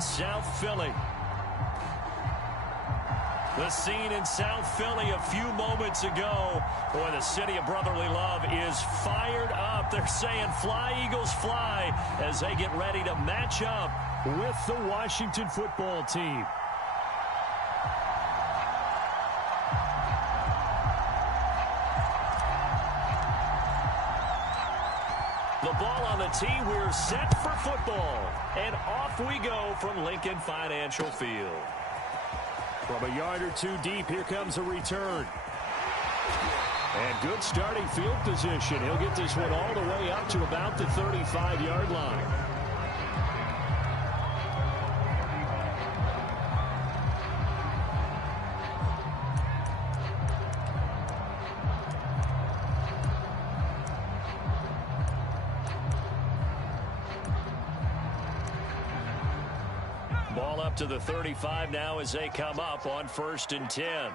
in South Philly. The scene in South Philly a few moments ago. Boy, the city of brotherly love is fired up. They're saying fly, Eagles, fly, as they get ready to match up with the Washington football team. The ball on the tee. We're set for football. And off we go from Lincoln Financial Field. From a yard or two deep, here comes a return. And good starting field position. He'll get this one all the way up to about the 35-yard line. Ball up to the 35 now as they come up on 1st and 10.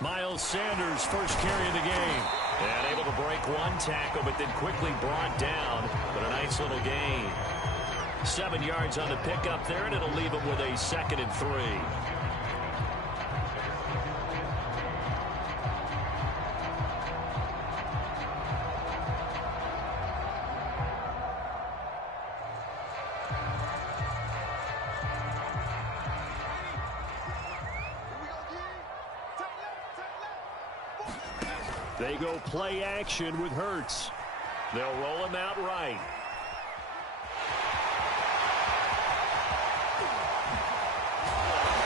Miles Sanders, first carry of the game. And able to break one tackle, but then quickly brought down. But a nice little gain. 7 yards on the pickup there, and it'll leave him with a 2nd and 3. They go play action with Hurts. They'll roll him out right.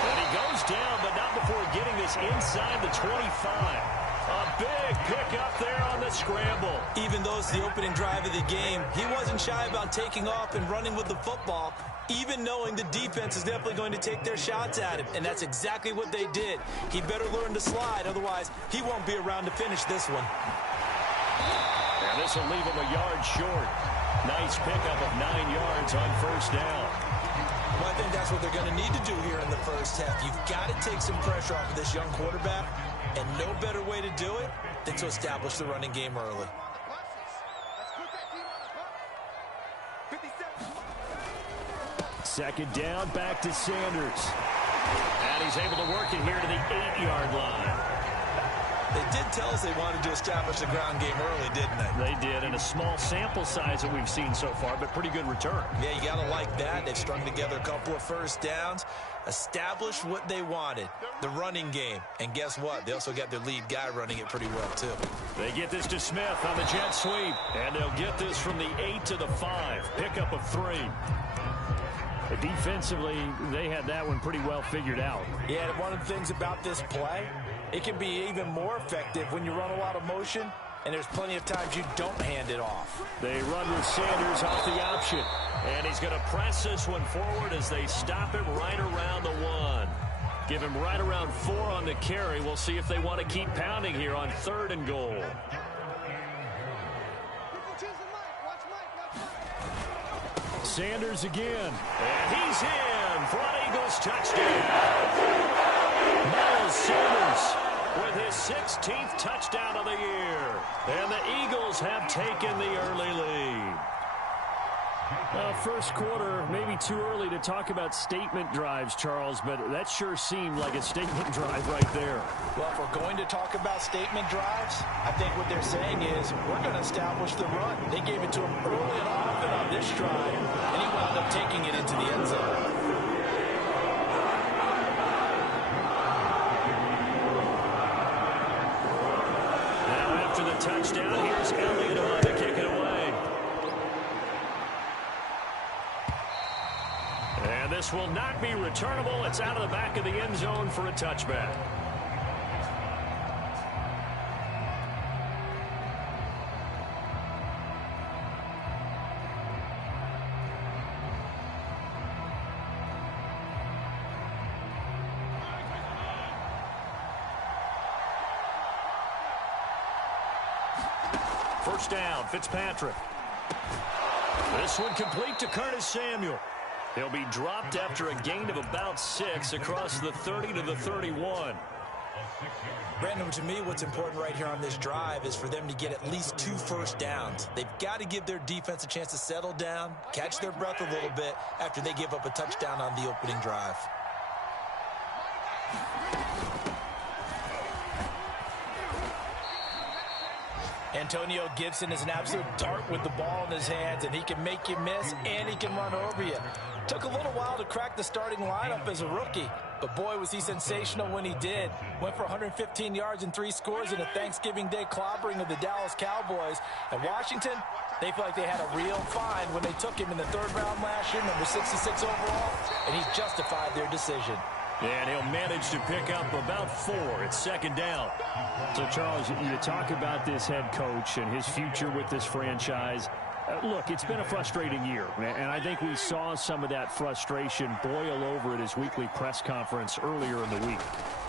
And he goes down, but not before getting this inside the 25. A big pickup there on the scramble. Even though it's the opening drive of the game, he wasn't shy about taking off and running with the football, even knowing the defense is definitely going to take their shots at him. And that's exactly what they did. He better learn to slide, otherwise he won't be around to finish this one. And this will leave him a yard short. Nice pickup of 9 yards on 1st down. Well, I think that's what they're going to need to do here in the first half. You've got to take some pressure off of this young quarterback, and no better way to do it than to establish the running game early. Second down, back to Sanders. And he's able to work it here to the 8-yard line. They did tell us they wanted to establish the ground game early, didn't they? They did, and a small sample size that we've seen so far, but pretty good return. Yeah, you got to like that. They've strung together a couple of first downs, established what they wanted, the running game. And guess what? They also got their lead guy running it pretty well, too. They get this to Smith on the jet sweep, and they'll get this from the 8 to the 5. Pickup of 3. Defensively, they had that one pretty well figured out. Yeah, one of the things about this play, it can be even more effective when you run a lot of motion, and there's plenty of times you don't hand it off. They run with Sanders off the option, and he's going to press this one forward as they stop him right around the 1. Give him right around 4 on the carry. We'll see if they want to keep pounding here on 3rd and goal. Sanders again, and he's in for an Eagles touchdown. Miles Sanders with his 16th touchdown of the year, and the Eagles have taken the early lead. First quarter, maybe too early to talk about statement drives, Charles, but that sure seemed like a statement drive right there. Well, if we're going to talk about statement drives, I think what they're saying is we're going to establish the run. They gave it to him early and often on this drive, and he wound up taking it into the end zone. Now after the touchdown, here's Elliott on to kick it away. And this will not be returnable. It's out of the back of the end zone for a touchback. First down, Fitzpatrick. This one complete to Curtis Samuel. He'll be dropped after a gain of about 6 across the 30 to the 31. Brandon, to me, what's important right here on this drive is for them to get at least 2 first downs. They've got to give their defense a chance to settle down, catch their breath a little bit after they give up a touchdown on the opening drive. Antonio Gibson is an absolute dart with the ball in his hands, and he can make you miss, and he can run over you. Took a little while to crack the starting lineup as a rookie, but boy, was he sensational when he did. Went for 115 yards and 3 scores in a Thanksgiving Day clobbering of the Dallas Cowboys. And Washington, they feel like they had a real find when they took him in the 3rd round last year, number 66 overall, and he justified their decision. And he'll manage to pick up about 4. It's 2nd down. So, Charles, you talk about this head coach and his future with this franchise. Look, it's been a frustrating year, and I think we saw some of that frustration boil over at his weekly press conference earlier in the week.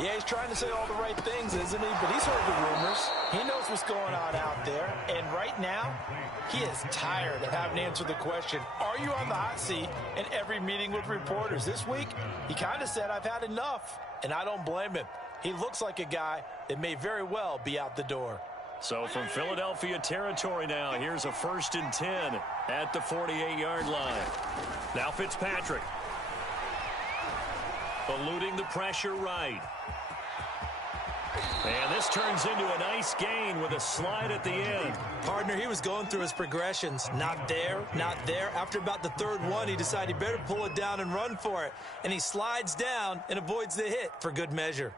Yeah, he's trying to say all the right things, isn't he? But he's heard the rumors. He knows what's going on out there. And right now, he is tired of having to answer the question, are you on the hot seat, in every meeting with reporters. This week, he kind of said, I've had enough. And I don't blame him. He looks like a guy that may very well be out the door. So from Philadelphia territory now, here's a 1st and 10 at the 48-yard line. Now Fitzpatrick. Eluding the pressure right. And this turns into a nice gain with a slide at the end. Partner, he was going through his progressions. Not there, not there. After about the 3rd one, he decided he better pull it down and run for it. And he slides down and avoids the hit for good measure.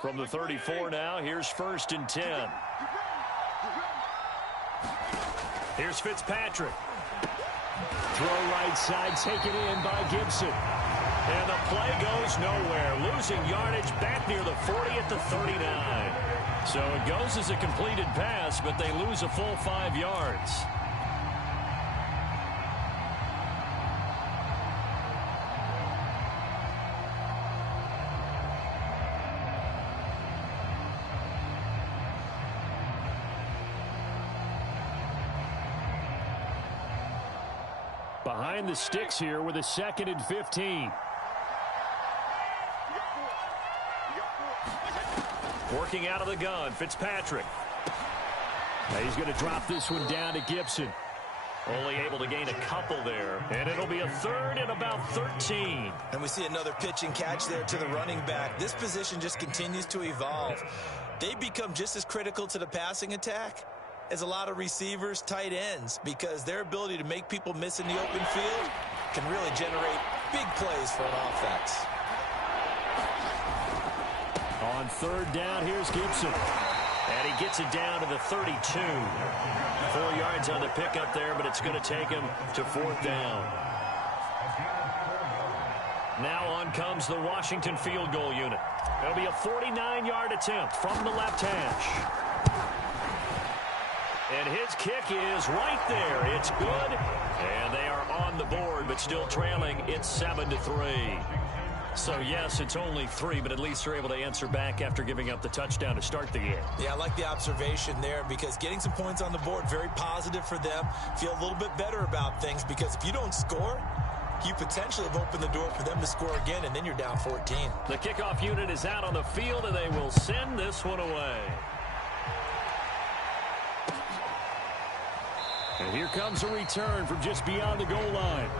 From the 34 now, here's 1st and 10. Here's Fitzpatrick. Throw right side, taken in by Gibson. And the play goes nowhere. Losing yardage back near the 40 at the 39. So it goes as a completed pass, but they lose a full 5 yards. Behind the sticks here with a 2nd and 15. Working out of the gun, Fitzpatrick. Now he's going to drop this one down to Gibson. Only able to gain a couple there. And it'll be a 3rd and about 13. And we see another pitch and catch there to the running back. This position just continues to evolve. They become just as critical to the passing attack as a lot of receivers, tight ends, because their ability to make people miss in the open field can really generate big plays for an offense. On 3rd down, here's Gibson. And he gets it down to the 32. 4 yards on the pickup there, but it's going to take him to 4th down. Now on comes the Washington field goal unit. It'll be a 49-yard attempt from the left hash. And his kick is right there. It's good. And they are on the board, but still trailing. It's 7-3. So, yes, it's only 3, but at least they're able to answer back after giving up the touchdown to start the game. Yeah, I like the observation there because getting some points on the board, very positive for them. Feel a little bit better about things because if you don't score, you potentially have opened the door for them to score again, and then you're down 14. The kickoff unit is out on the field, and they will send this one away. And here comes a return from just beyond the goal line.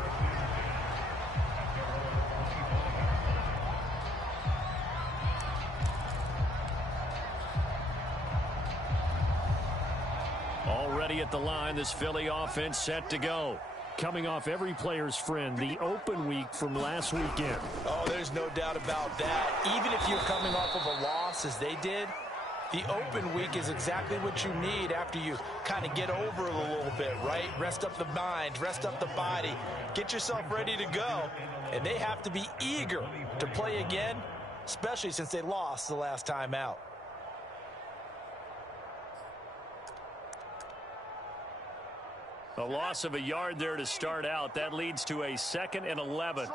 Already at the line, this Philly offense set to go. Coming off every player's friend, the open week from last weekend. Oh, there's no doubt about that. Even if you're coming off of a loss as they did, the open week is exactly what you need after you kind of get over it a little bit, right? Rest up the mind, rest up the body, get yourself ready to go. And they have to be eager to play again, especially since they lost the last time out. A loss of a yard there to start out. That leads to a 2nd and 11.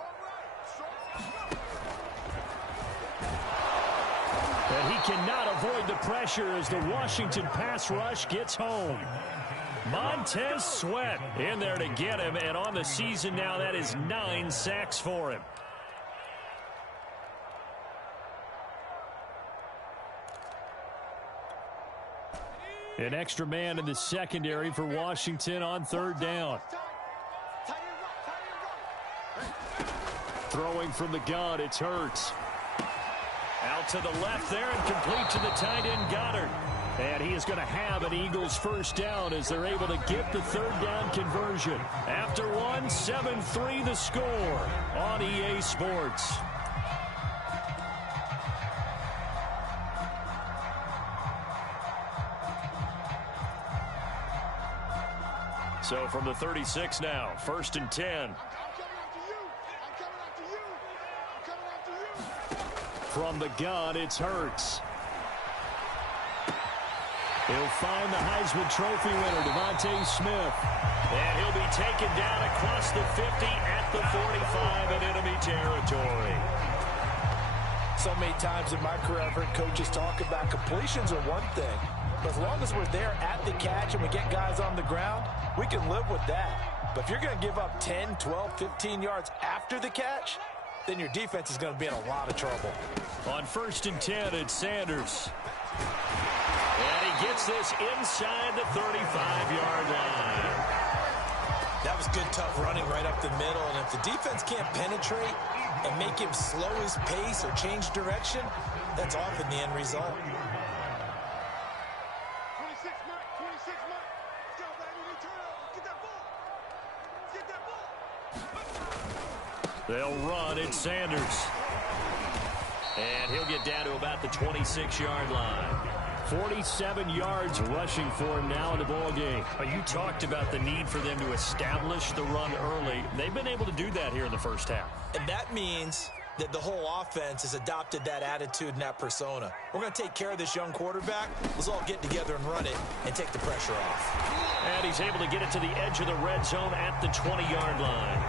And he cannot avoid the pressure as the Washington pass rush gets home. Montez Sweat in there to get him, and on the season now, that is 9 sacks for him. An extra man in the secondary for Washington on third down. Throwing from the gun, it's Hurts. Out to the left there and complete to the tight end Goddard. And he is going to have an Eagles first down as they're able to get the third down conversion. After one, 7-3 the score on EA Sports. So from the 36 now, 1st and 10. From the gun, it's Hurts. He'll find the Heisman Trophy winner, Devontae Smith. And he'll be taken down across the 50 at the 45 in enemy territory. So many times in my career, I've heard coaches talk about completions are one thing. But as long as we're there at the catch and we get guys on the ground, we can live with that. But if you're going to give up 10, 12, 15 yards after the catch, then your defense is going to be in a lot of trouble. On 1st and 10, it's Sanders. And he gets this inside the 35-yard line. That was good, tough running right up the middle. And if the defense can't penetrate and make him slow his pace or change direction, that's often the end result. 26, Mike. 26, Mike. Let's go, baby. We turn over. Get that ball. Get that ball. They'll run. It's Sanders. And he'll get down to about the 26-yard line. 47 yards rushing for him now in the ball game. You talked about the need for them to establish the run early. They've been able to do that here in the first half. And that means that the whole offense has adopted that attitude and that persona. We're going to take care of this young quarterback. Let's all get together and run it and take the pressure off. And he's able to get it to the edge of the red zone at the 20-yard line.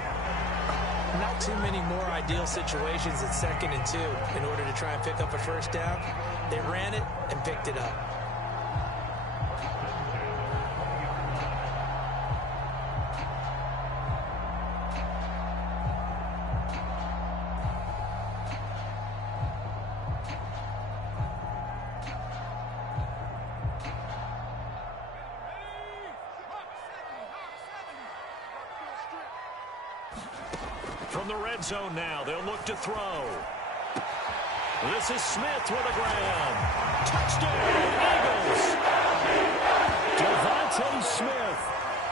Not too many more ideal situations at 2nd and 2 in order to try and pick up a first down. They ran it and picked it up. From the red zone now, they'll look to throw. This is Smith with a grab. Touchdown, Eagles! Devontae Smith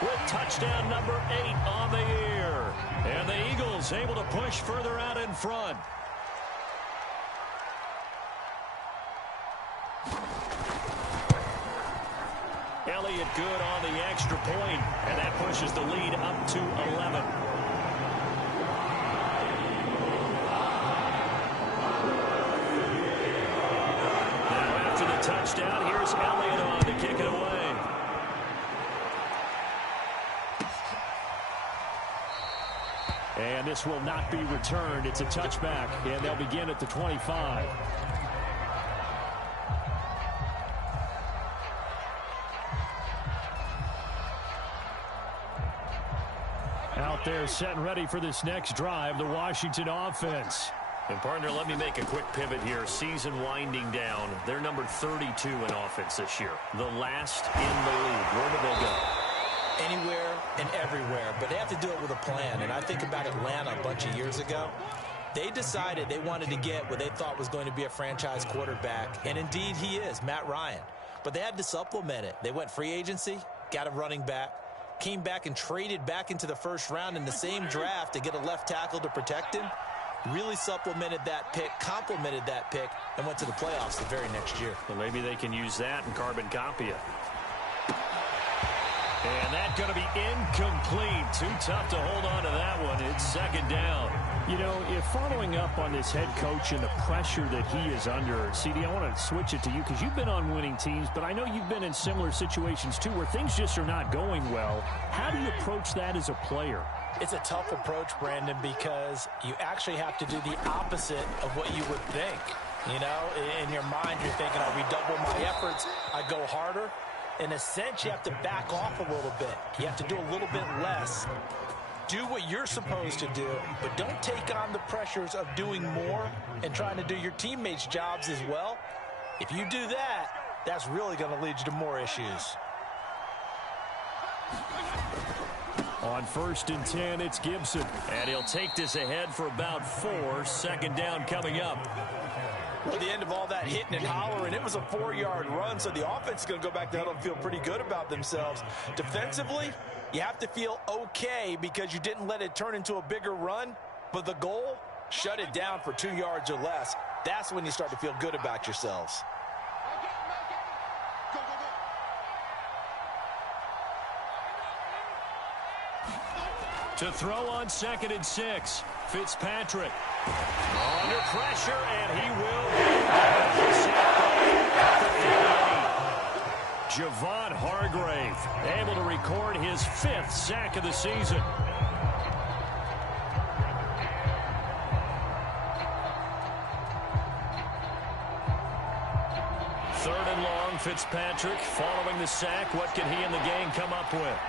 with touchdown number 8 on the year. And the Eagles able to push further out in front. Elliott good on the extra point, and that pushes the lead up to 11. Touchdown. Here's Elliott on to kick it away. And this will not be returned. It's a touchback, and they'll begin at the 25. Out there set and ready for this next drive, the Washington offense. And, partner, let me make a quick pivot here. Season winding down. They're number 32 in offense this year. The last in the league. Where do they go? Anywhere and everywhere. But they have to do it with a plan. And I think about Atlanta a bunch of years ago. They decided they wanted to get what they thought was going to be a franchise quarterback. And, indeed, he is, Matt Ryan. But they had to supplement it. They went free agency, got a running back, came back and traded back into the first round in the same draft to get a left tackle to protect him. Really supplemented that pick, complemented that pick, and went to the playoffs the very next year. Well, maybe they can use that and carbon copy it. And that's going to be incomplete. Too tough to hold on to that one. It's 2nd down. You know, if following up on this head coach and the pressure that he is under, CD, I want to switch it to you because you've been on winning teams, but I know you've been in similar situations too where things just are not going well. How do you approach that as a player? It's a tough approach, Brandon, because you actually have to do the opposite of what you would think. You know, in your mind, you're thinking, I redouble my efforts, I go harder. In a sense, you have to back off a little bit. You have to do a little bit less. Do what you're supposed to do, but don't take on the pressures of doing more and trying to do your teammates' jobs as well. If you do that, that's really going to lead you to more issues. On 1st and 10, it's Gibson. And he'll take this ahead for about 4. 2nd down coming up. At the end of all that hitting and hollering, it was a 4-yard run, so the offense is going to go back to huddle and feel pretty good about themselves. Defensively, you have to feel okay because you didn't let it turn into a bigger run, but the goal, shut it down for 2 yards or less. That's when you start to feel good about yourselves. To throw on 2nd and 6, Fitzpatrick. Under pressure, and he will be sacked at the 38. Javon Hargrave able to record his 5th sack of the season. Third and long, Fitzpatrick following the sack. What can he and the gang come up with?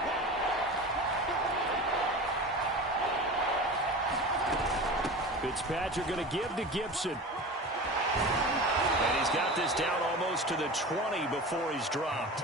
Fitzpatrick going to give to Gibson. And he's got this down almost to the 20 before he's dropped.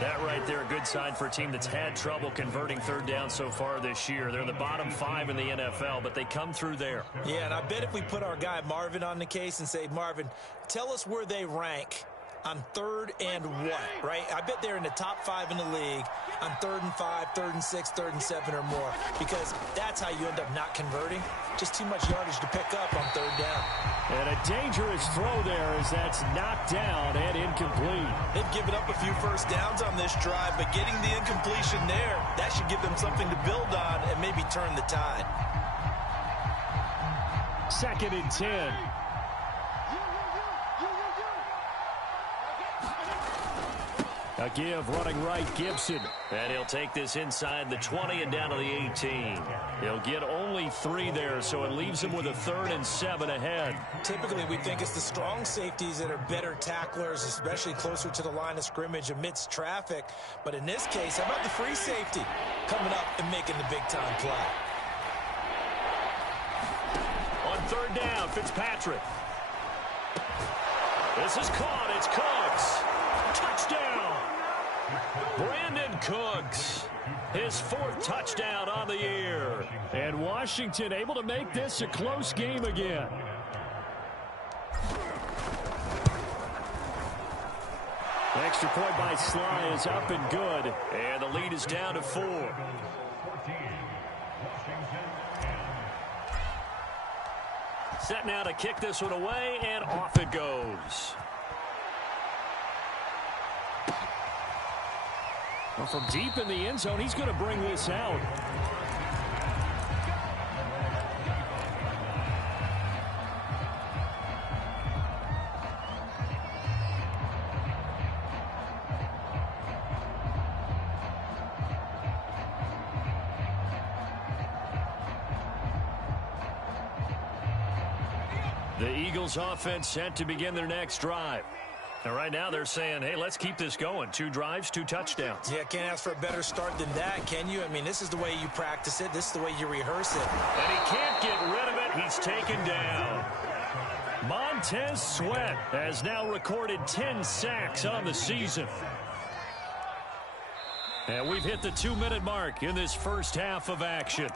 That right there, a good sign for a team that's had trouble converting 3rd down so far this year. They're in the bottom 5 in the NFL, but they come through there. Yeah, and I bet if we put our guy Marvin on the case and say, Marvin, tell us where they rank on 3rd and what, right? I bet they're in the top 5 in the league on 3rd and 5, 3rd and 6, 3rd and 7 or more, because that's how you end up not converting. Just too much yardage to pick up on 3rd down. And a dangerous throw there as that's knocked down and incomplete. They've given up a few first downs on this drive, but getting the incompletion there, that should give them something to build on and maybe turn the tide. 2nd and 10. A give running right, Gibson. And he'll take this inside the 20 and down to the 18. He'll get only 3 there, so it leaves him with a 3rd and 7 ahead. Typically, we think it's the strong safeties that are better tacklers, especially closer to the line of scrimmage amidst traffic. But in this case, how about the free safety coming up and making the big-time play? On 3rd down, Fitzpatrick. This is caught. It's Cooks. Touchdown. Brandon Cooks, his 4th touchdown on the year. And Washington able to make this a close game again. Extra point by Sly is up and good. And the lead is down to 4. Set now to kick this one away, and off it goes. Well, from deep in the end zone, he's going to bring this out. The Eagles offense set to begin their next drive. And right now they're saying, hey, let's keep this going. 2 drives, 2 touchdowns. Yeah, can't ask for a better start than that, can you? I mean, this is the way you practice it. This is the way you rehearse it. And he can't get rid of it. He's taken down. Montez Sweat has now recorded 10 sacks on the season. And we've hit the 2-minute mark in this first half of action.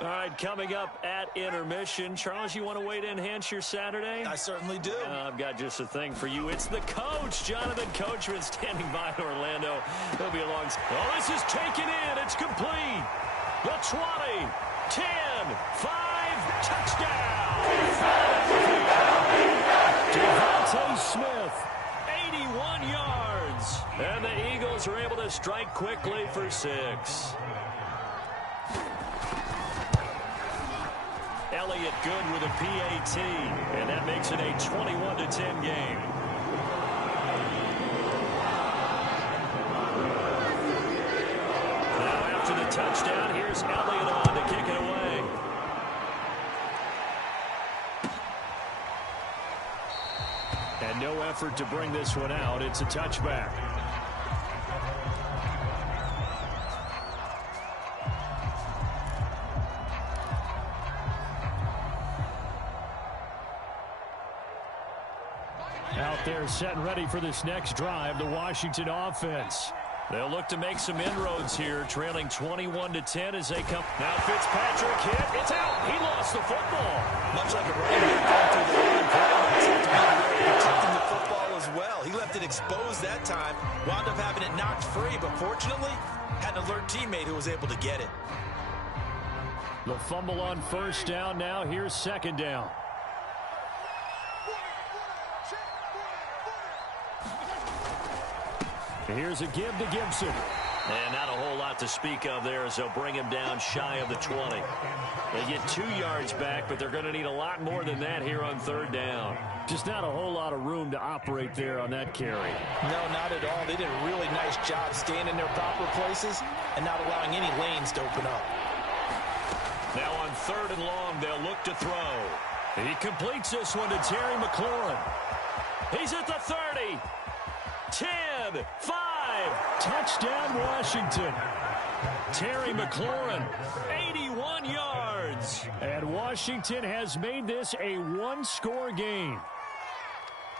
All right, coming up at intermission. Charles, you want to wait to enhance your Saturday? I certainly do. I've got just a thing for you. It's the coach, Jonathan Coachman, standing by in Orlando. He'll be along. Oh, this is taken in. It's complete. The 20, 10, 5, touchdown. Devontae Smith, 81 yards. And the Eagles are able to strike quickly for 6. Elliott good with a PAT, and that makes it a 21-10 game. Now after the touchdown, here's Elliott on to kick it away. and no effort to bring this one out. It's a touchback. They're set and ready for this next drive, the Washington offense. They'll look to make some inroads here, trailing 21-10 as they come. Now Fitzpatrick hit. It's out. He lost the football. Much like a running back going through the line, protecting the football as well. He left it exposed that time, wound up having it knocked free, but fortunately, had an alert teammate who was able to get it. The fumble on first down now. Here's second down. Here's a give to Gibson. And not a whole lot to speak of there as they'll bring him down shy of the 20. They get 2 yards back, but they're going to need a lot more than that here on third down. Just not a whole lot of room to operate there on that carry. No, not at all. They did a really nice job staying in their proper places and not allowing any lanes to open up. Now on third and long, they'll look to throw. He completes this one to Terry McLaurin. He's at the 30. 10, 5. Touchdown, Washington. Terry McLaurin, 81 yards. And Washington has made this a one-score game.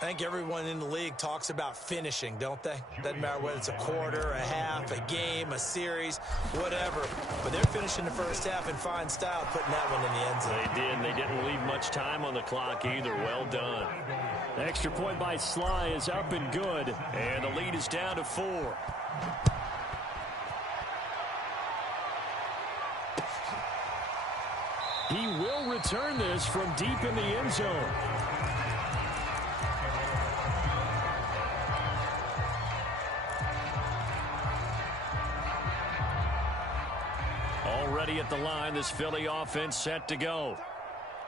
I think everyone in the league talks about finishing, don't they? Doesn't matter whether it's a quarter, a half, a game, a series, whatever. But they're finishing the first half in fine style, putting that one in the end zone. They did. They didn't leave much time on the clock either. Well done. The extra point by Sly is up and good. And the lead is down to 4. He will return this from deep in the end zone. Already at the line, this Philly offense set to go.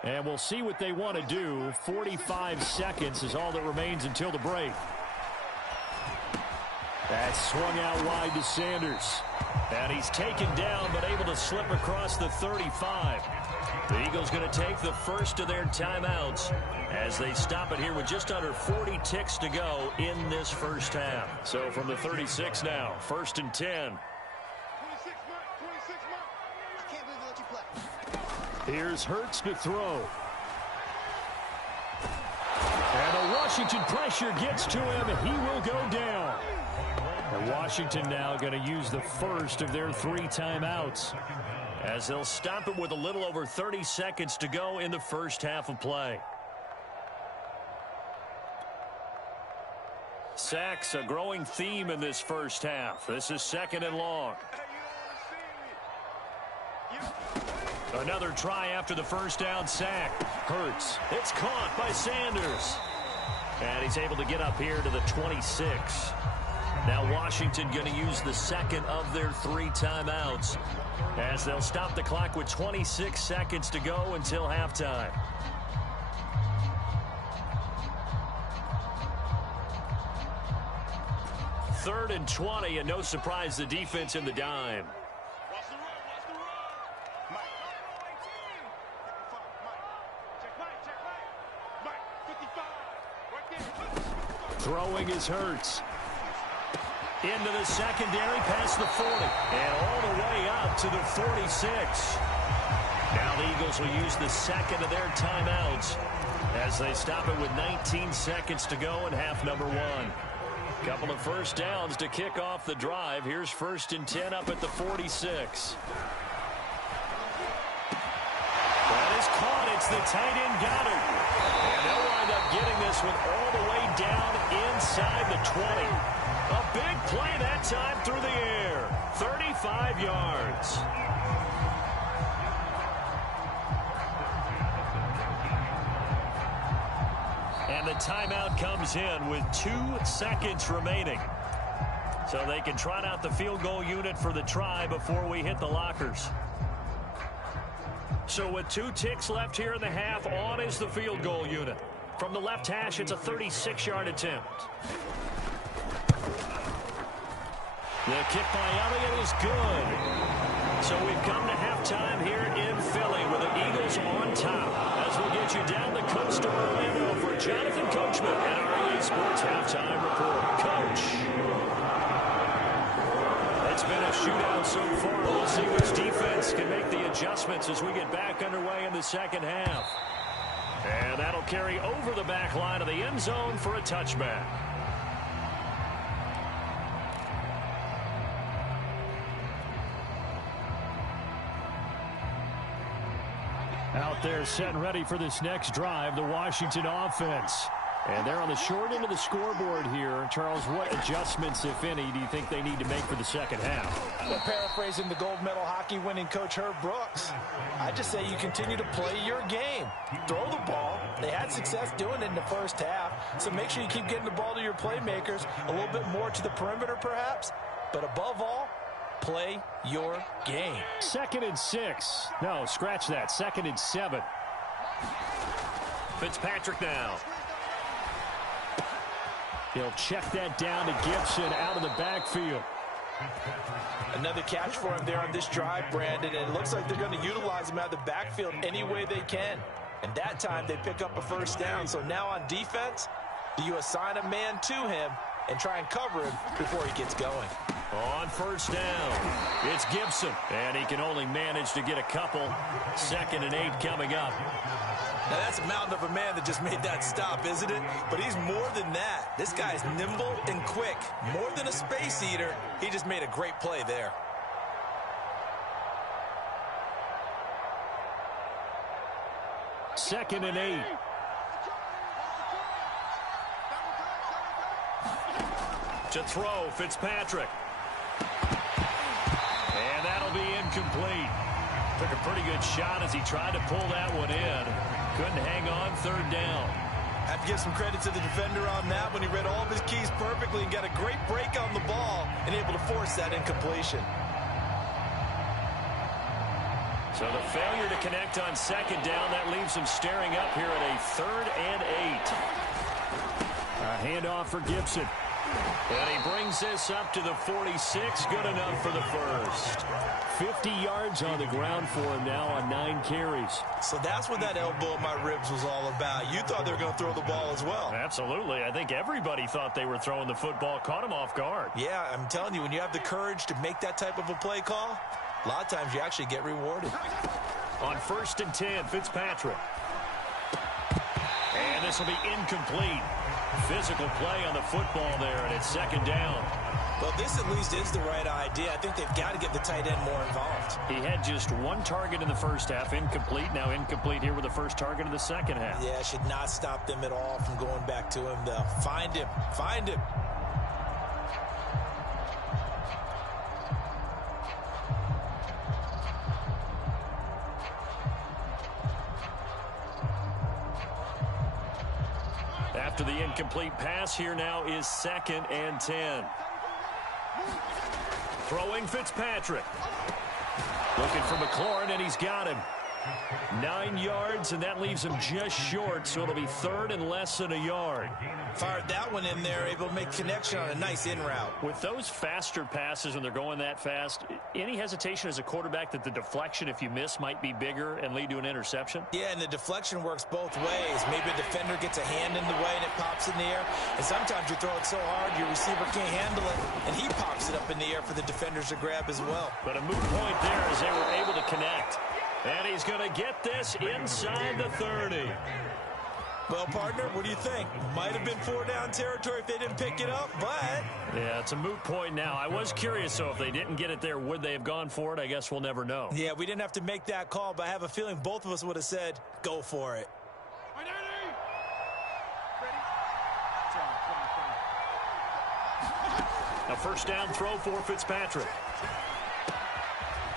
And we'll see what they want to do. 45 seconds is all that remains until the break. That's swung out wide to Sanders. And he's taken down, but able to slip across the 35. The Eagles going to take the first of their timeouts as they stop it here with just under 40 ticks to go in this first half. So from the 36 now, 1st and 10. 26 Mike, 26 Mike. I can't believe they let you play. Here's Hurts to throw. And the Washington pressure gets to him. He will go down. And Washington now going to use the first of their 3 timeouts, as they'll stop it with a little over 30 seconds to go in the first half of play. Sacks, a growing theme in this first half. This is 2nd and long. Another try after the first down sack. Hurts. It's caught by Sanders. And he's able to get up here to the 26. Now Washington going to use the second of their 3 timeouts as they'll stop the clock with 26 seconds to go until halftime. Third and 20, and no surprise, the defense in the dime. Watch the run, watch the run. Mike. Check Mike. 55. Right there. throwing is Hurts. Into the secondary, past the 40, and all the way up to the 46. Now the Eagles will use the second of their timeouts as they stop it with 19 seconds to go in half number 1. Couple of first downs to kick off the drive. Here's 1st and 10 up at the 46. That is caught. It's the tight end Goddard. And they'll wind up getting this one all the way down inside the 20. A big play that time through the air. 35 yards. And the timeout comes in with 2 seconds remaining. So they can trot out the field goal unit for the try before we hit the lockers. So with 2 ticks left here in the half, on is the field goal unit. From the left hash, it's a 36-yard attempt. The kick by Elliott is good. So we've come to halftime here in Philly with the Eagles on top. As we'll get you down the coast to Orlando for Jonathan Coachman and our EA Sports Halftime Report. Coach. It's been a shootout so far. We'll see which defense can make the adjustments as we get back underway in the second half. And that'll carry over the back line of the end zone for a touchback. Out there set and ready for this next drive, the Washington offense. And they're on the short end of the scoreboard here. Charles, what adjustments, if any, do you think they need to make for the second half? Well, paraphrasing the gold medal hockey winning coach Herb Brooks, I just say you continue to play your game. Throw the ball. They had success doing it in the first half, so make sure you keep getting the ball to your playmakers, a little bit more to the perimeter perhaps, but above all, play your game. 2nd and 6. No, scratch that. 2nd and 7. Fitzpatrick now. He'll check that down to Gibson out of the backfield. Another catch for him there on this drive, Brandon, and it looks like they're going to utilize him out of the backfield any way they can. And that time they pick up a first down. So now on defense, do you assign a man to him and try and cover him before he gets going? On first down, it's Gibson, and he can only manage to get a couple. 2nd and 8 coming up. Now, that's a mountain of a man that just made that stop, isn't it? But he's more than that. This guy's nimble and quick. More than a space eater, he just made a great play there. Second and 8. To throw, Fitzpatrick. And that'll be incomplete. Took a pretty good shot as he tried to pull that one in. Couldn't hang on 3rd down. Have to give some credit to the defender on that when he read all of his keys perfectly and got a great break on the ball and able to force that incompletion. So the failure to connect on 2nd down, that leaves him staring up here at a 3rd and 8. A handoff for Gibson. And he brings this up to the 46. Good enough for the first. 50 yards on the ground for him now on 9 carries. So that's what that elbow in my ribs was all about. You thought they were going to throw the ball as well. Absolutely. I think everybody thought they were throwing the football. Caught him off guard. Yeah, I'm telling you, when you have the courage to make that type of a play call, a lot of times you actually get rewarded. On 1st and 10, Fitzpatrick. And this will be incomplete. Physical play on the football there, and it's 2nd down. Well, this at least is the right idea. I think they've got to get the tight end more involved. He had just 1 target in the first half, incomplete. Now incomplete here with the first target of the second half. Yeah, should not stop them at all from going back to him, though. Find him. Find him. After the incomplete pass, here now is 2nd and 10. Throwing Fitzpatrick. Looking for McLaurin, and he's got him. 9 yards, and that leaves him just short, so it'll be 3rd and less than a yard. Fired that one in there, able to make connection on a nice in route. With those faster passes when they're going that fast, any hesitation as a quarterback that the deflection, if you miss, might be bigger and lead to an interception? Yeah, and the deflection works both ways. Maybe a defender gets a hand in the way and it pops in the air. And sometimes you throw it so hard your receiver can't handle it, and he pops it up in the air for the defenders to grab as well. But a moot point there as they were able to connect. And he's going to get this inside the 30. Well, partner, what do you think? Might have been 4-down territory if they didn't pick it up, but... Yeah, it's a moot point now. I was curious, so if they didn't get it there, would they have gone for it? I guess we'll never know. Yeah, we didn't have to make that call, but I have a feeling both of us would have said, go for it. A 1st down throw for Fitzpatrick.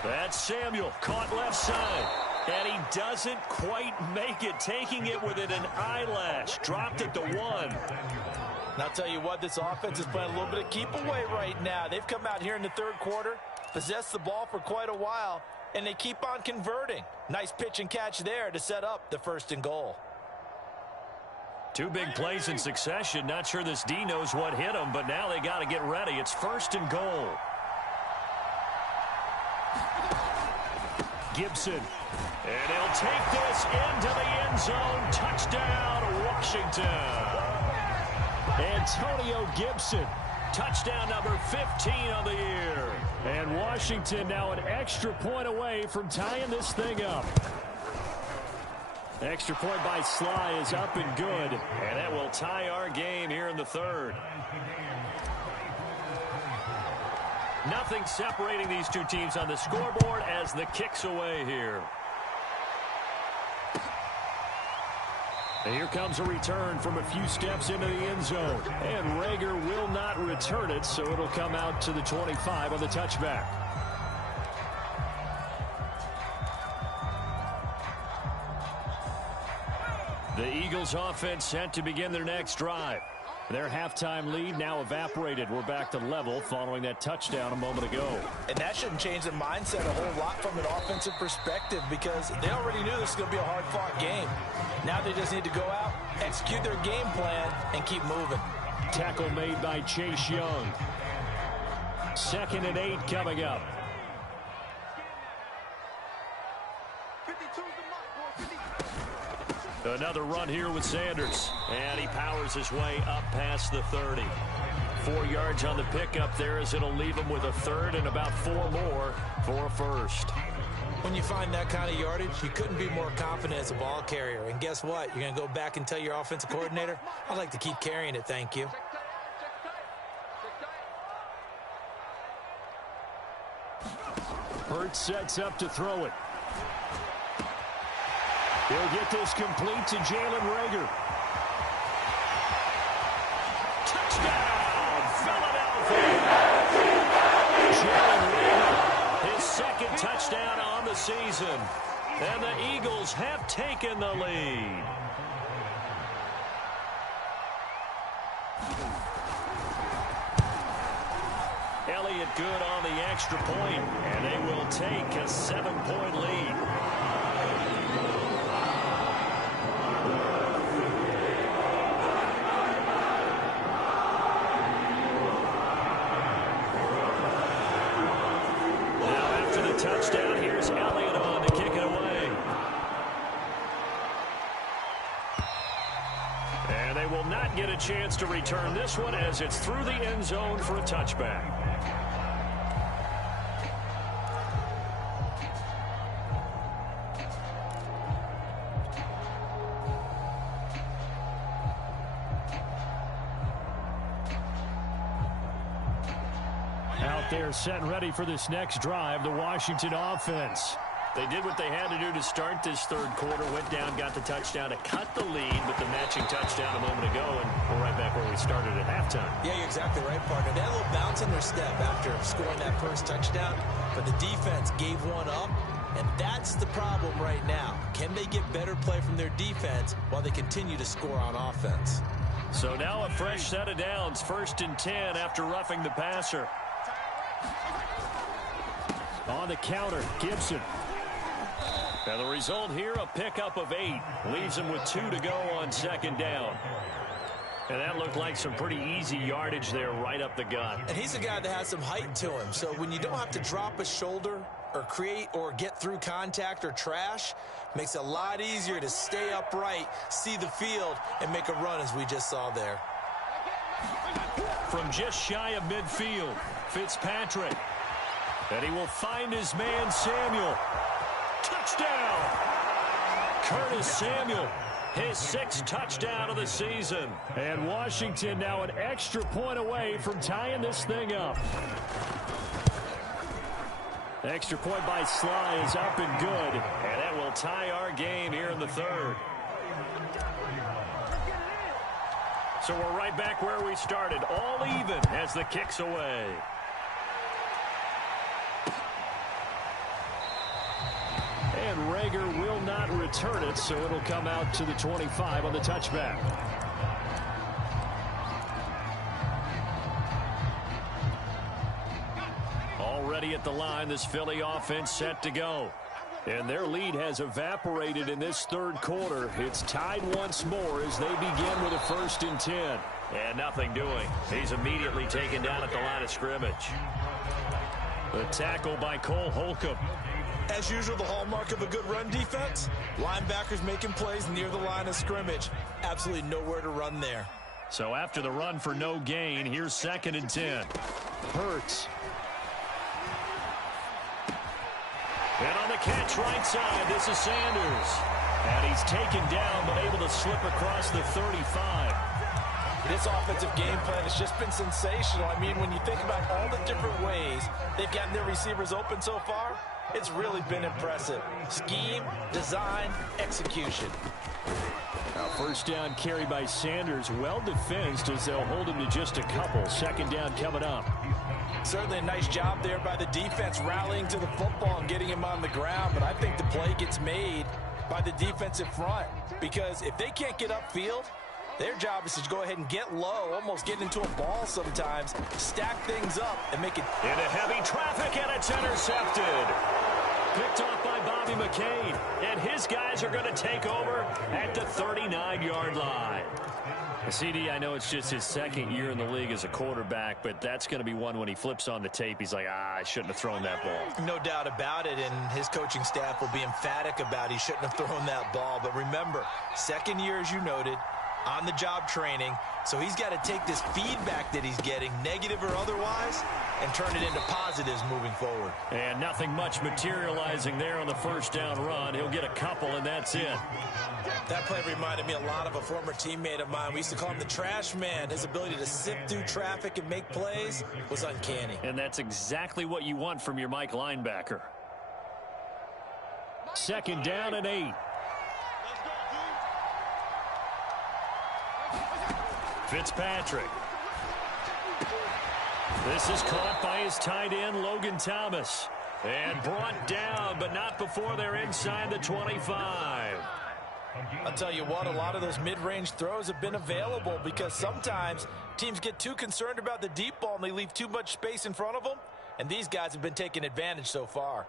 That's Samuel, caught left side. And he doesn't quite make it, taking it within an eyelash. Dropped it to 1. And I'll tell you what, this offense is playing a little bit of keep away right now. They've come out here in the 3rd quarter, possessed the ball for quite a while, and they keep on converting. Nice pitch and catch there to set up the 1st and goal. 2 big plays in succession. Not sure this D knows what hit him, but now they got to get ready. It's 1st and goal. Gibson. And he'll take this into the end zone. Touchdown, Washington. Antonio Gibson. Touchdown number 15 on the year. And Washington now an extra point away from tying this thing up. Extra point by Sly is up and good. And that will tie our game here in the third. Nothing separating these two teams on the scoreboard as the kick's away here. And here comes a return from a few steps into the end zone. And Rager will not return it, so it'll come out to the 25 on the touchback. The Eagles offense set to begin their next drive. Their halftime lead now evaporated. We're back to level following that touchdown a moment ago. And that shouldn't change the mindset a whole lot from an offensive perspective because they already knew this was going to be a hard-fought game. Now they just need to go out, execute their game plan, and keep moving. Tackle made by Chase Young. 2nd and 8 coming up. 52's the mark, boy. 50. Another run here with Sanders. And he powers his way up past the 30. 4 yards on the pickup there as it'll leave him with a third and about 4 more for a first. When you find that kind of yardage, you couldn't be more confident as a ball carrier. And guess what? You're going to go back and tell your offensive coordinator, I'd like to keep carrying it, thank you. Hurts sets up to throw it. He'll get this complete to Jalen Rager. Touchdown, Philadelphia! Jalen Rager, his 2nd touchdown on the season. And the Eagles have taken the lead. Elliott good on the extra point, and they will take a 7-point lead. Touchdown. Here's Elliott on to kick it away. And they will not get a chance to return this one as it's through the end zone for a touchback. They're set and ready for this next drive, the Washington offense. They did what they had to do to start this third quarter, went down, got the touchdown to cut the lead with the matching touchdown a moment ago, and we're right back where we started at halftime. Yeah, you're exactly right, partner. They had a little bounce in their step after scoring that first touchdown, but the defense gave one up, and that's the problem right now. Can they get better play from their defense while they continue to score on offense? So now a fresh set of downs, 1st and 10 after roughing the passer. On the counter, Gibson. And the result here, a pickup of 8. Leaves him with 2 to go on 2nd down. And that looked like some pretty easy yardage there right up the gut. And he's a guy that has some height to him. So when you don't have to drop a shoulder or create or get through contact or trash, makes it a lot easier to stay upright, see the field, and make a run as we just saw there. From just shy of midfield, Fitzpatrick. And he will find his man, Samuel. Touchdown! Curtis Samuel, his 6th touchdown of the season. And Washington now an extra point away from tying this thing up. Extra point by Sly is up and good. And that will tie our game here in the third. So we're right back where we started, all even as the kick's away. And Rager will not return it, so it'll come out to the 25 on the touchback. Already at the line, this Philly offense set to go. And their lead has evaporated in this third quarter. It's tied once more as they begin with a 1st and 10. And nothing doing. He's immediately taken down at the line of scrimmage. The tackle by Cole Holcomb. As usual, the hallmark of a good run defense, linebackers making plays near the line of scrimmage. Absolutely nowhere to run there. So after the run for no gain, here's 2nd and 10. Hurts. And on the catch right side, this is Sanders. And he's taken down, but able to slip across the 35. This offensive game plan has just been sensational. I mean, when you think about all the different ways they've gotten their receivers open so far, it's really been impressive. Scheme, design, execution. Now first down carry by Sanders, well defensed as they'll hold him to just a couple. Second down coming up. Certainly a nice job there by the defense rallying to the football and getting him on the ground, but I think the play gets made by the defensive front because if they can't get upfield, their job is to go ahead and get low, almost get into a ball sometimes, stack things up, and make it. Into heavy traffic, and it's intercepted. Picked off by Bobby McCain, and his guys are going to take over at the 39-yard line. CD, I know it's just his second year in the league as a quarterback, but that's going to be one when he flips on the tape. He's like, I shouldn't have thrown that ball. No doubt about it, and his coaching staff will be emphatic about he shouldn't have thrown that ball. But remember, second year, as you noted, on-the-job training, so he's got to take this feedback that he's getting, negative or otherwise, and turn it into positives moving forward. And nothing much materializing there on the first down run. He'll get a couple, and that's it. That play reminded me a lot of a former teammate of mine. We used to call him the trash man. His ability to sift through traffic and make plays was uncanny. And that's exactly what you want from your Mike linebacker. Second down and 8. Fitzpatrick. This is caught by his tight end, Logan Thomas. And brought down, but not before they're inside the 25. I'll tell you what, a lot of those mid-range throws have been available because sometimes teams get too concerned about the deep ball and they leave too much space in front of them. And these guys have been taking advantage so far.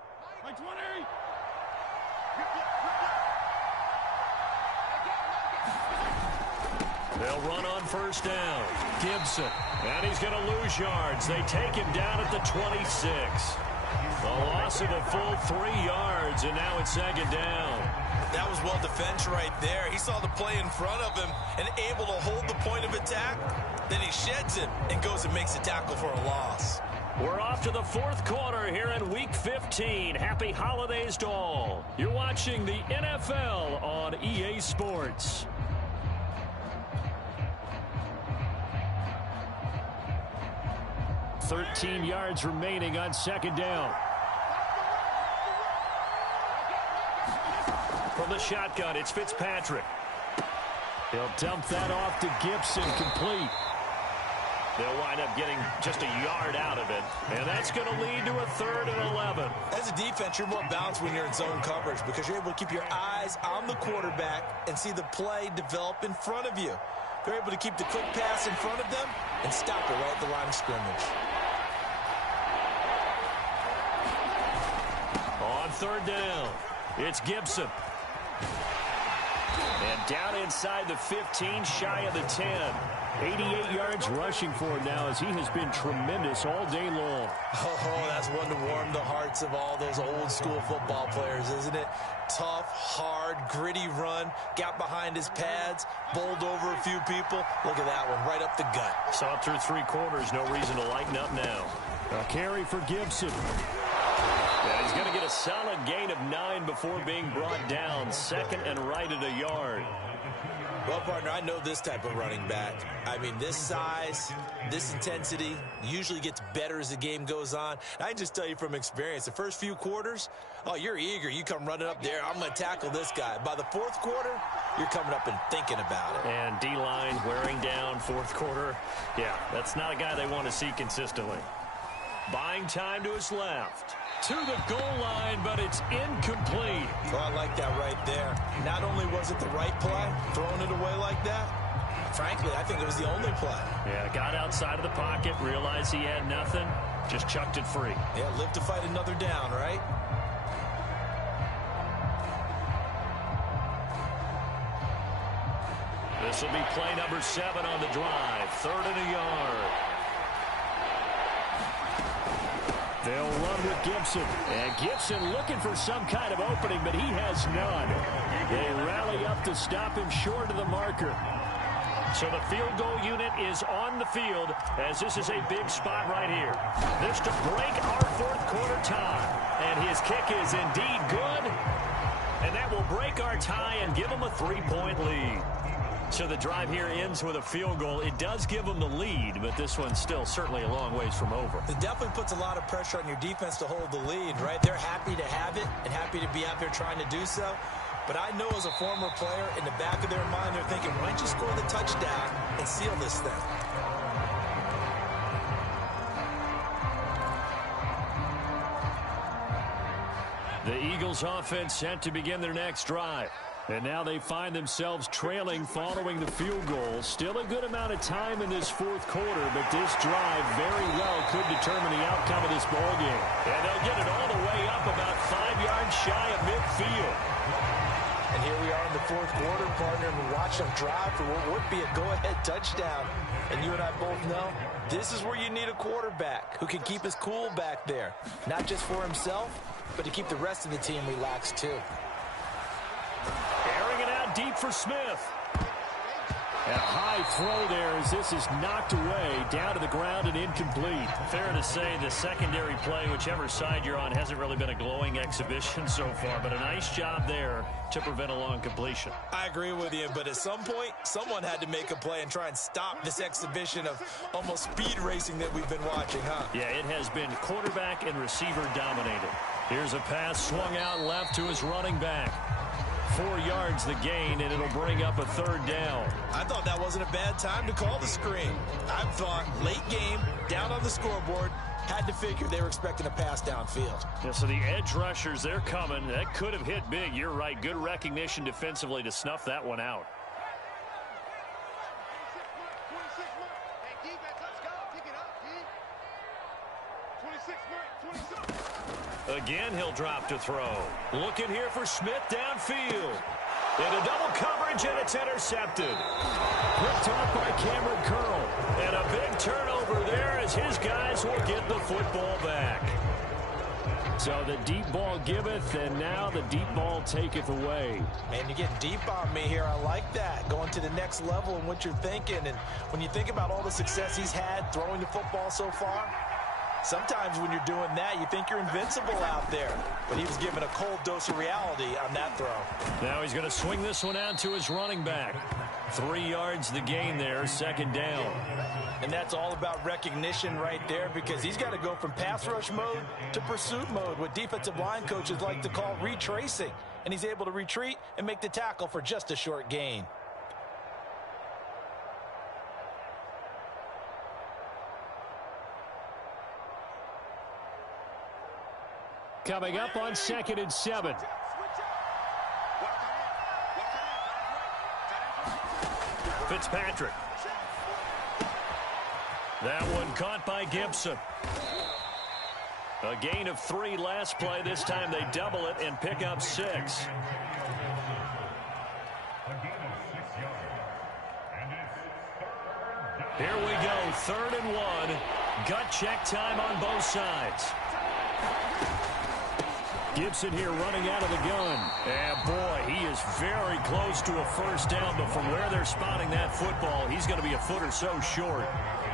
They'll run on first down. Gibson. And he's going to lose yards. They take him down at the 26. A loss of a full 3 yards, and now it's second down. That was well defense right there. He saw the play in front of him and able to hold the point of attack. Then he sheds it and goes and makes a tackle for a loss. We're off to the fourth quarter here in Week 15. Happy holidays to all. You're watching the NFL on EA Sports. $13 yards remaining on second down. From the shotgun, it's Fitzpatrick. He'll dump that off to Gibson, complete. They'll wind up getting just a yard out of it, and that's going to lead to a 3rd and 11. As a defense, you're more balanced when you're in zone coverage because you're able to keep your eyes on the quarterback and see the play develop in front of you. They're able to keep the quick pass in front of them and stop it right at the line of scrimmage. On third down, it's Gibson. And down inside the 15, shy of the 10. 88 yards rushing for him now as he has been tremendous all day long. Oh, that's one to warm the hearts of all those old school football players, isn't it? Tough, hard, gritty run, got behind his pads, bowled over a few people. Look at that one, right up the gut. Saw it through 3 quarters, no reason to lighten up now. A carry for Gibson. Yeah, he's going to get a solid gain of 9 before being brought down. Second and right at a yard. Well, partner, I know this type of running back. I mean, this size, this intensity usually gets better as the game goes on. I can just tell you from experience, the first few quarters, oh, you're eager. You come running up there, I'm going to tackle this guy. By the 4th quarter, you're coming up and thinking about it. And D-line wearing down 4th quarter. Yeah, that's not a guy they want to see consistently. Buying time to his left. To the goal line, but it's incomplete. Well, I like that right there. Not only was it the right play, throwing it away like that, frankly, I think it was the only play. Yeah, got outside of the pocket, realized he had nothing, just chucked it free. Yeah, live to fight another down, right? This will be play number 7 on the drive. 3rd and a yard. They'll run with Gibson. And Gibson looking for some kind of opening, but he has none. They rally up to stop him short of the marker. So the field goal unit is on the field as this is a big spot right here. This to break our 4th quarter tie. And his kick is indeed good. And that will break our tie and give them a 3-point lead. So the drive here ends with a field goal. It does give them the lead, but this one's still certainly a long ways from over. It definitely puts a lot of pressure on your defense to hold the lead, right? They're happy to have it and happy to be out there trying to do so. But I know as a former player, in the back of their mind, they're thinking, why don't you score the touchdown and seal this thing? The Eagles offense set to begin their next drive. And now they find themselves trailing following the field goal. Still a good amount of time in this fourth quarter, but this drive very well could determine the outcome of this ball game. And they'll get it all the way up about 5 yards shy of midfield. And here we are in the fourth quarter, partner, and we watch them drive for what would be a go-ahead touchdown. And you and I both know this is where you need a quarterback who can keep his cool back there. Not just for himself, but to keep the rest of the team relaxed too. Airing it out deep for Smith. A high throw there as this is knocked away, down to the ground and incomplete. Fair to say the secondary play, whichever side you're on, hasn't really been a glowing exhibition so far, but a nice job there to prevent a long completion. I agree with you, but at some point, someone had to make a play and try and stop this exhibition of almost speed racing that we've been watching, huh? Yeah, it has been quarterback and receiver dominated. Here's a pass swung out left to his running back. 4 yards the gain, and it'll bring up a third down. I thought that wasn't a bad time to call the screen. I thought late game, down on the scoreboard, had to figure they were expecting a pass downfield. Yeah, so the edge rushers, they're coming. That could have hit big. You're right. Good recognition defensively to snuff that one out. 26 mark. Hey, defense, let's go. Pick it up, D. 26 mark, 26. Again, he'll drop to throw. Looking here for Smith downfield. Into double coverage, and it's intercepted. Picked off by Cameron Curl. And a big turnover there as his guys will get the football back. So the deep ball giveth, and now the deep ball taketh away. Man, you're getting deep on me here. I like that. Going to the next level in what you're thinking. And when you think about all the success he's had throwing the football so far, sometimes when you're doing that, you think you're invincible out there. But he was given a cold dose of reality on that throw. Now he's going to swing this one out to his running back. 3 yards the gain there, second down. And that's all about recognition right there, because he's got to go from pass rush mode to pursuit mode, what defensive line coaches like to call retracing. And he's able to retreat and make the tackle for just a short gain. Coming up on 2nd and 7. Fitzpatrick. That one caught by Gibson. A gain of 3 last play. This time they double it and pick up 6. Here we go, 3rd and 1. Gut check time on both sides. Gibson here running out of the gun. And boy, he is very close to a first down, but from where they're spotting that football, he's going to be a foot or so short.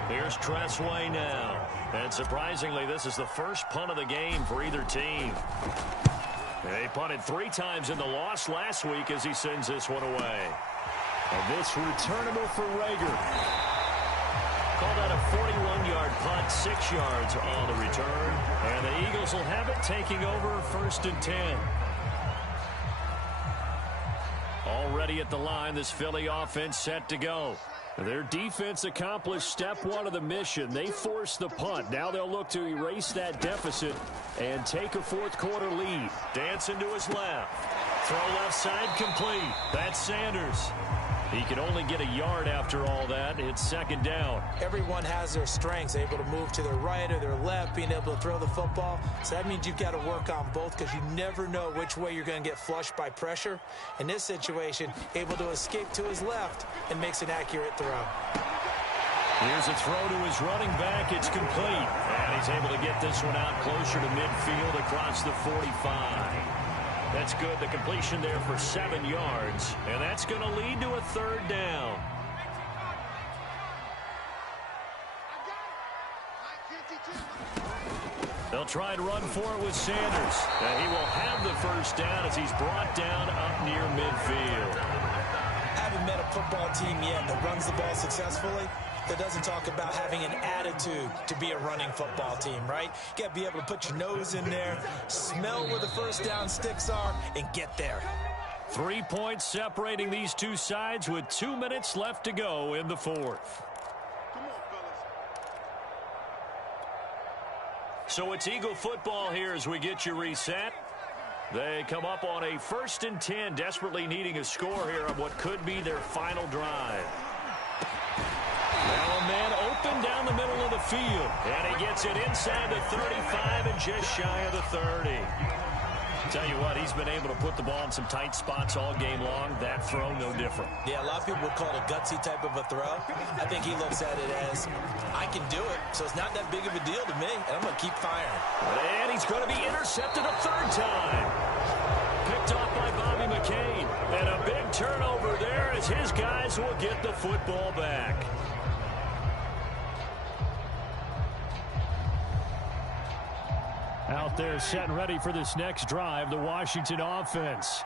Here's Tressway now. And surprisingly, this is the first punt of the game for either team. They punted 3 times in the loss last week as he sends this one away. And this returnable for Rager. Called out a 41-yard punt, 6 yards on the return. And the Eagles will have it, taking over 1st and 10. Already at the line, this Philly offense set to go. Their defense accomplished step 1 of the mission. They forced the punt. Now they'll look to erase that deficit and take a 4th quarter lead. Dancing to his left. Throw left side complete. That's Sanders. He can only get a yard after all that. It's 2nd down. Everyone has their strengths, able to move to their right or their left, being able to throw the football. So that means you've got to work on both, because you never know which way you're going to get flushed by pressure. In this situation, able to escape to his left and makes an accurate throw. Here's a throw to his running back. It's complete. And he's able to get this one out closer to midfield across the 45. That's good. The completion there for 7 yards. And that's going to lead to a 3rd down. They'll try and run for it with Sanders. He will have the first down as he's brought down up near midfield. Haven't met a football team yet that runs the ball successfully that doesn't talk about having an attitude to be a running football team, right? You got to be able to put your nose in there, smell where the first down sticks are, and get there. 3 points separating these two sides with 2 minutes left to go in the fourth. So it's Eagle football here as we get you reset. They come up on a 1st and 10, desperately needing a score here on what could be their final drive. Now a man open down the middle of the field, and he gets it inside the 35 and just shy of the 30. Tell you what, he's been able to put the ball in some tight spots all game long. That throw, no different. Yeah, a lot of people would call it a gutsy type of a throw. I think he looks at it as, I can do it, so it's not that big of a deal to me, and I'm going to keep firing. And he's going to be intercepted a 3rd time. Picked off by Bobby McCain. And a big turnover there as his guys will get the football back. Out there set and ready for this next drive, the Washington offense.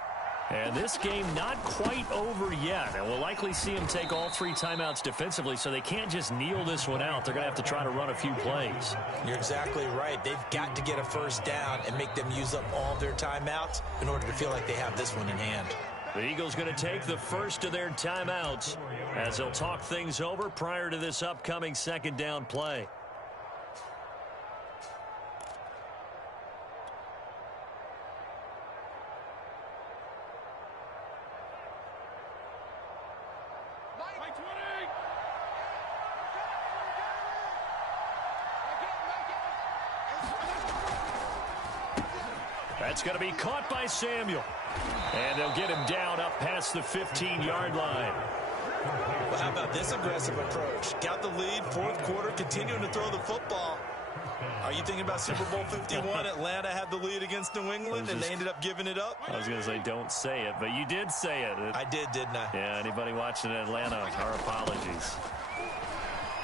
And this game not quite over yet. And we'll likely see him take all 3 timeouts defensively, so they can't just kneel this one out. They're going to have to try to run a few plays. You're exactly right. They've got to get a first down and make them use up all their timeouts in order to feel like they have this one in hand. The Eagles going to take the first of their timeouts as they'll talk things over prior to this upcoming 2nd down play. That's going to be caught by Samuel. And they'll get him down up past the 15-yard line. Well, how about this aggressive approach? Got the lead, 4th quarter, continuing to throw the football. Are you thinking about Super Bowl 51? Atlanta had the lead against New England, and they ended up giving it up? I was going to say don't say it, but you did say it. I did, didn't I? Yeah, anybody watching Atlanta, our apologies.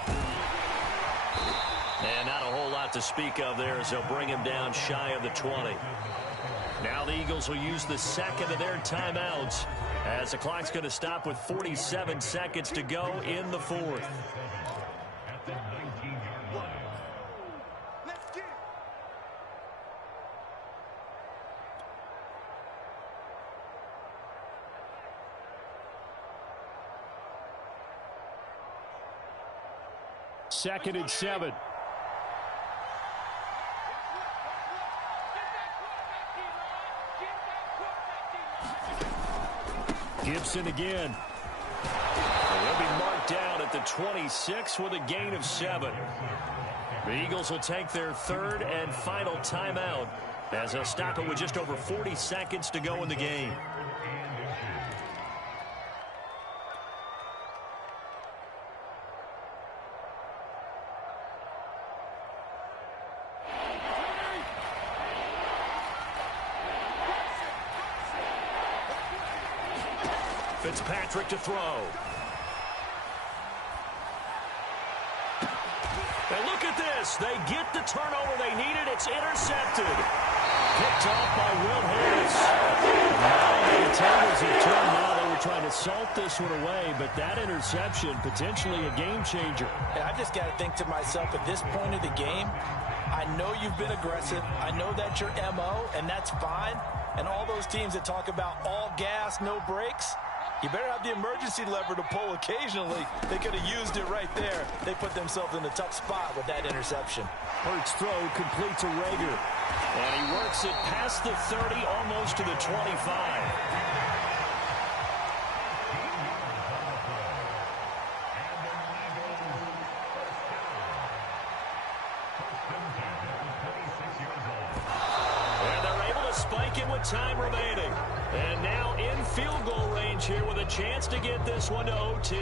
And not a whole lot to speak of there as they'll bring him down shy of the 20. Now the Eagles will use the 2nd of their timeouts as the clock's going to stop with 47 seconds to go in the 4th. Second and 7. Gibson again. They'll be marked down at the 26 with a gain of 7. The Eagles will take their 3rd and final timeout as they'll stop it with just over 40 seconds to go in the game. Fitzpatrick to throw. And look at this. They get the turnover they needed. It's intercepted. Picked off by Will Harris. Now the tables have turned now. They were trying to salt this one away, but that interception, potentially a game changer. And I just got to think to myself, at this point of the game, I know you've been aggressive. I know that's your MO, and that's fine. And all those teams that talk about all gas, no brakes, you better have the emergency lever to pull occasionally. They could have used it right there. They put themselves in a tough spot with that interception. Hurts throw complete to Rager. And he works it past the 30, almost to the 25. Spike it with time remaining. And now in field goal range here with a chance to get this one to OT.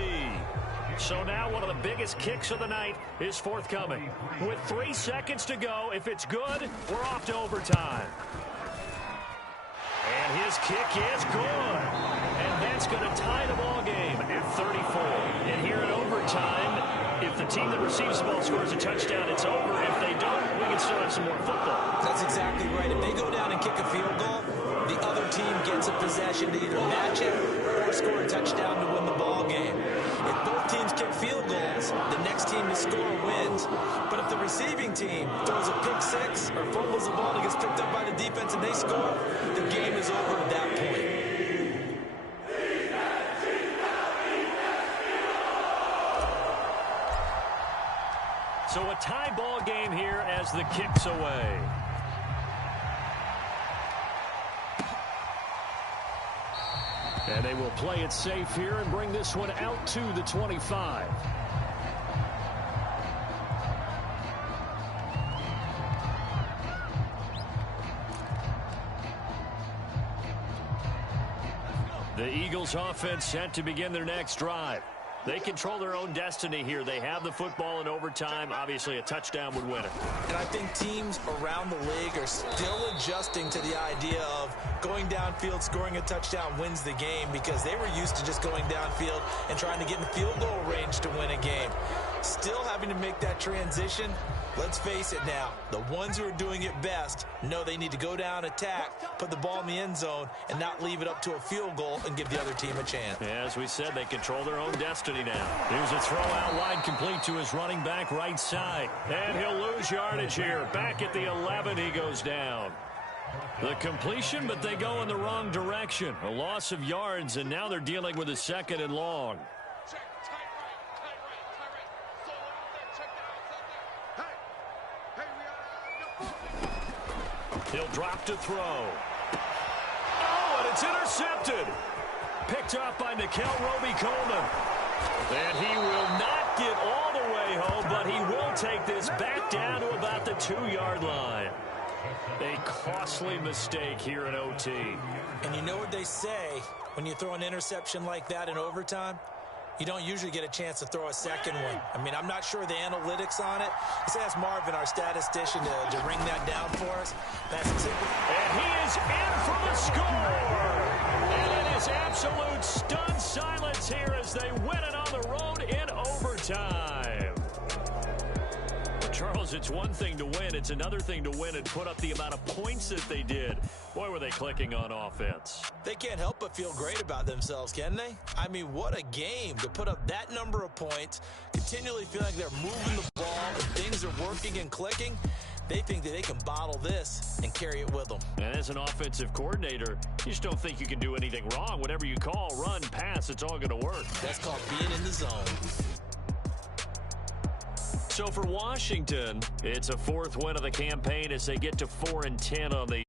So now one of the biggest kicks of the night is forthcoming. With 3 seconds to go, if it's good, we're off to overtime. And his kick is good. And that's going to tie the ball game at 34. And here in overtime, if the team that receives the ball scores a touchdown, it's over. If they don't, we can still have some more football. That's exactly right. If they go down and kick a field goal, the other team gets a possession to either match it or score a touchdown to win the ball game. If both teams kick field goals, the next team to score wins. But if the receiving team throws a pick six or fumbles the ball and gets picked up by the defense and they score, the game is over at that point. So a tie ball game here as the kick's away. And they will play it safe here and bring this one out to the 25. The Eagles offense set to begin their next drive. They control their own destiny here. They have the football in overtime. Obviously, a touchdown would win it. And I think teams around the league are still adjusting to the idea of going downfield, scoring a touchdown wins the game, because they were used to just going downfield and trying to get in field goal range to win a game. Still having to make that transition. Let's face it now, the ones who are doing it best know they need to go down, attack, put the ball in the end zone, and not leave it up to a field goal and give the other team a chance. As we said, they control their own destiny now. Here's a throw out wide, complete to his running back right side. And he'll lose yardage here. Back at the 11, he goes down. The completion, but they go in the wrong direction. A loss of yards, and now they're dealing with a 2nd and long. He'll drop to throw. Oh, and it's intercepted. Picked off by Nikel Roby-Coleman. And he will not get all the way home, but he will take this back down to about the 2-yard line. A costly mistake here in OT. And you know what they say when you throw an interception like that in overtime? You don't usually get a chance to throw a second one. I mean, I'm not sure the analytics on it. Let's ask Marvin, our statistician, to ring that down for us. That's simple. And he is in for the score. And it is absolute stunned silence here as they win it on the road in overtime. Charles, it's one thing to win. It's another thing to win and put up the amount of points that they did. Boy, were they clicking on offense. They can't help but feel great about themselves, can they? I mean, what a game to put up that number of points, continually feeling like they're moving the ball, and things are working and clicking. They think that they can bottle this and carry it with them. And as an offensive coordinator, you just don't think you can do anything wrong. Whatever you call, run, pass, it's all going to work. That's called being in the zone. So for Washington, it's a 4th win of the campaign as they get to 4-10 on the